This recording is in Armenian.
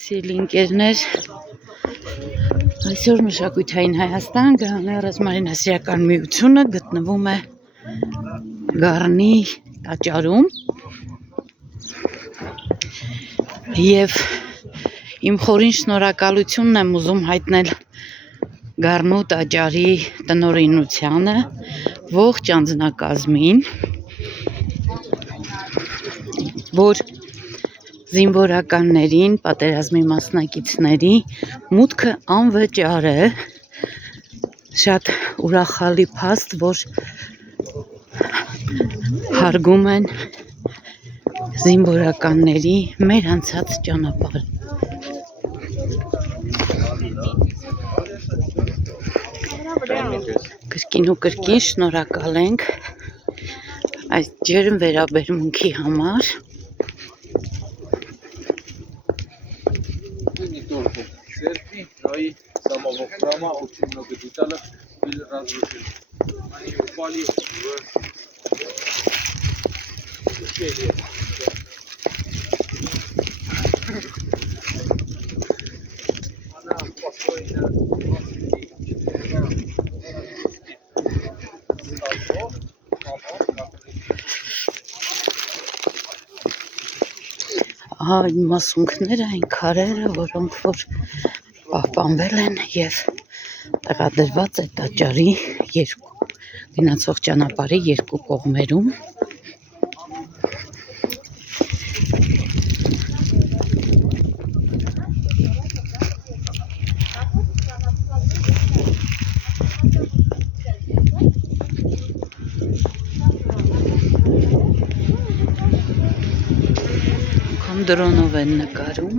Սիրելի ընկերներ, այսօր մշակութային Հայաստան Ռազմարինասիրական միությունը գտնվում է Գառնի տաճարում և իմ խորին շնորհակալությունն եմ ուզում հայտնել Գառնու տաճարի տնօրինությանը, ողջ անձնակազմին, որ զինվորականներին, պատերազմի մասնակիցների մուտքը անվճար է, շատ ուրախալի փաստ, որ հարգում են զինվորականների մեր անցած ճանապարհը։ Կրկին ու կրկին շնորհակալ ենք այս ջերմ վերաբերմունքի համար։ Այն մասունքները, այն քարերը, որոնք որ պահպանվել են և տեղադրված է տաճարի գնացող ճանապարհի երկու կողմերում։ Դրոնով են նկարում։